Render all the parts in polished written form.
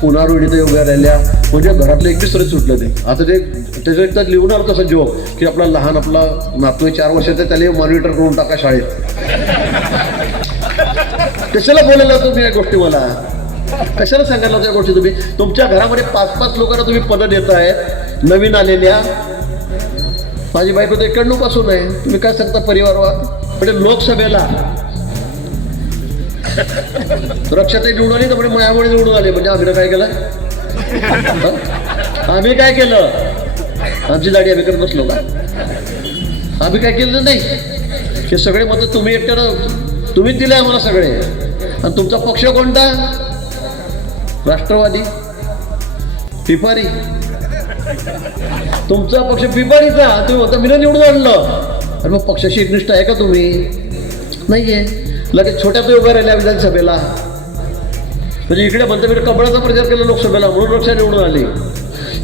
पुनारू इथे उभ्या राहिल्या, म्हणजे घरातलं एक दुसरं सुटलं ते. आता ते त्याचं एकदा लिहून आलं कसं जोक की आपला लहान आपला नातू 4 वर्षाचा त्याला मॉनिटर करून टाका शाळेत. कशाला बोलायला तुम्ही या गोष्टी, मला कशाला सांगायला त्या गोष्टी? तुम्ही तुमच्या घरामध्ये 5-5 लोकांना तुम्ही पदं देताय नवीन आलेल्या. माझी बायको तर 91 पासून आहे, तुम्ही काय सांगता परिवारवाद? म्हणजे लोकसभेला रक्षाताई निवडून आली तर म्हणजे मयामुळे निवडून आले, म्हणजे आम्ही काय केलं? आम्ही काय केलं? आमची दाढी आम्ही करत बसलो का? आम्ही काय केलं नाही? हे सगळे मत तुम्ही एकट्यानं तुम्हीच दिले आम्हाला सगळे. आणि तुमचा पक्ष कोणता? राष्ट्रवादी, पिपारी. तुमचा पक्ष पिपारीचा, तुम्ही म्हणता मी निवडून आणलं. आणि मग पक्षाशी एकनिष्ठ आहे का तुम्ही? नाहीये. लगेच छोट्यात उभ्या राहिल्या विधानसभेला. म्हणजे इकडे म्हणता मी कमळाचा प्रचार केला लोकसभेला म्हणून रक्षा निवडून आली.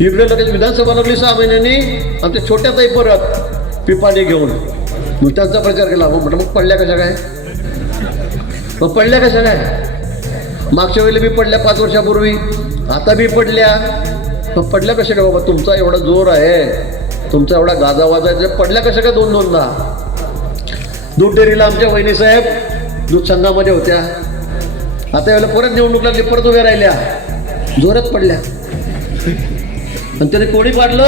इकडे लगेच विधानसभा लागली 6 महिन्यांनी आमच्या छोट्यातही परत पिपाणी घेऊन मग त्यांचा प्रचार केला. मग म्हटलं मग पडल्या कशा काय? मग पडल्या कशा काय? मागच्या वेळेला मी पडल्या 5 वर्षापूर्वी, आता मी पडल्या. मग पडल्या कशा काय बाबा? तुमचा एवढा जोर आहे, तुमचा एवढा गाजावाजा आहे, पडल्या कशा काय 2-2दा? दूध डेअरीला आमच्या वहिनीसाहेब दूध संघामध्ये होत्या. आता यावेळेला परत निवडणूक लागली, परत उभ्या राहिल्या, जोरात पडल्या. आणि त्याने कोणी पाडलं?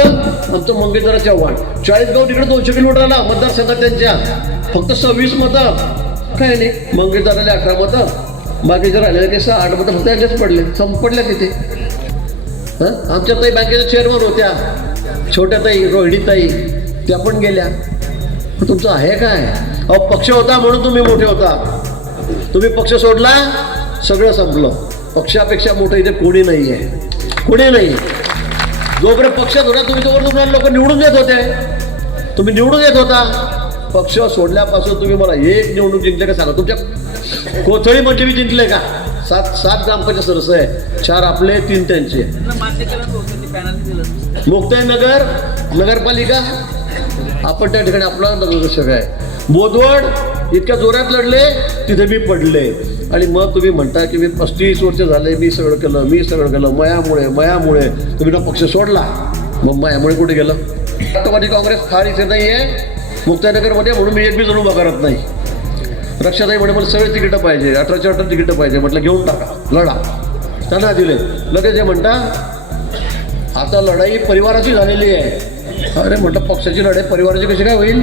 आमचं मंगेशराव चव्हाण. 40 गाव तिकडे 200 किलोमीटरला मतदारसंघात त्यांच्या फक्त 26 मतं. काय नाही, मंगेशदाराला 18 मतं, बाकीचे राहिलेले की 8 मतं फक्त यांच्याच पडले. पडल्या तिथे. आमच्या ताई बँकेच्या चेअरमन होत्या, छोट्या ताई, रोहिणीताई, त्या पण गेल्या. तुमचं आहे काय? अहो पक्ष होता म्हणून तुम्ही मोठे होता. तुम्ही पक्ष सोडला, सगळं संपलं. पक्षापेक्षा मोठं इथे कोणी नाही आहे, कोणी नाही. जोपर्यंत पक्षात होता तुम्ही तोवर तुम्हाला लोक निवडून देत होते. तुम्ही निवडून येत होता. पक्ष सोडल्यापासून तुम्ही मला एक निवडणूक जिंकले का सांगा? तुमच्या कोथळी म्हणजे मी जिंकले का? 7 ग्रामपंचायत सदस्य आहे, 4 आपले, 3 त्यांचे. मुक्ताईनगर नगरपालिका आपण त्या ठिकाणी आपला नगरसेवक आहे. बोदवड इतक्या जोरात लढले, तिथे मी पडले. आणि मग तुम्ही म्हणता की मी 35 वर्ष झाले, मी सगळं केलं, मयामुळे तुम्ही ना पक्ष सोडला. मग मयामुळे कुठे गेलं? राष्ट्रवादी काँग्रेस फार इथे नाही आहे मुक्ताईनगरमध्ये, म्हणून मी एक बी जण उभा करत नाही. रक्षाताई म्हणे मला सगळे तिकीटं पाहिजे, 18 तिकीटं पाहिजे. म्हटलं घेऊन टाका, लढा. त्यांना दिले. लगेच जे म्हणता आता लढाई परिवाराची झालेली आहे. अरे म्हटलं पक्षाची लढाई परिवाराची कशी काय होईल?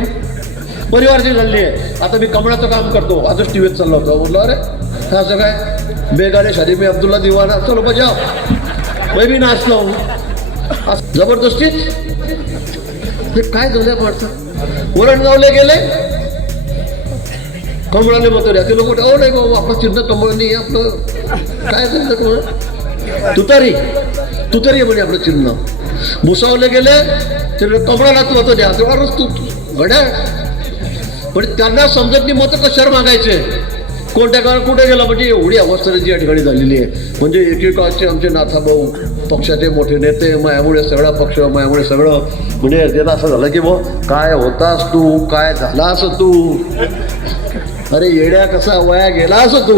परिवाराची झालेली आहे. आता मी कमळाचं काम करतो, आजच टीव्हीत चाललो होतो. बोललो अरे असं काय? बेगाने शादी मी अब्दुल्ला दिवाना, चलो बजाव. मैं भी नाचलो जबरदस्तीत. काय झालं वाटतं? वरणगावले गेले, कमळाने मत द्या. ते लोक नाही बाबा आपलं चिन्ह कमळनी आपलं काय झालं कमळ? तुतारी म्हणजे आपलं चिन्ह. भुसावले गेले, ते कमळाला तू मतं द्या. तेवढाच तू घड्या. पण त्यांना समजत नाही मतं कशावर मागायचे, कोणत्या काळात कुठे गेला. म्हणजे एवढी अवस्था जी या ठिकाणी झालेली आहे. म्हणजे एकेकाळचे आमचे नाथाभाऊ पक्षाचे मोठे नेते, मायामुळे सगळा पक्ष, मायामुळे सगळं. म्हणजे त्याला असं झालं की भाऊ काय होतास तू, काय झालास तू, अरे येड्या कसा वया गेलास तू.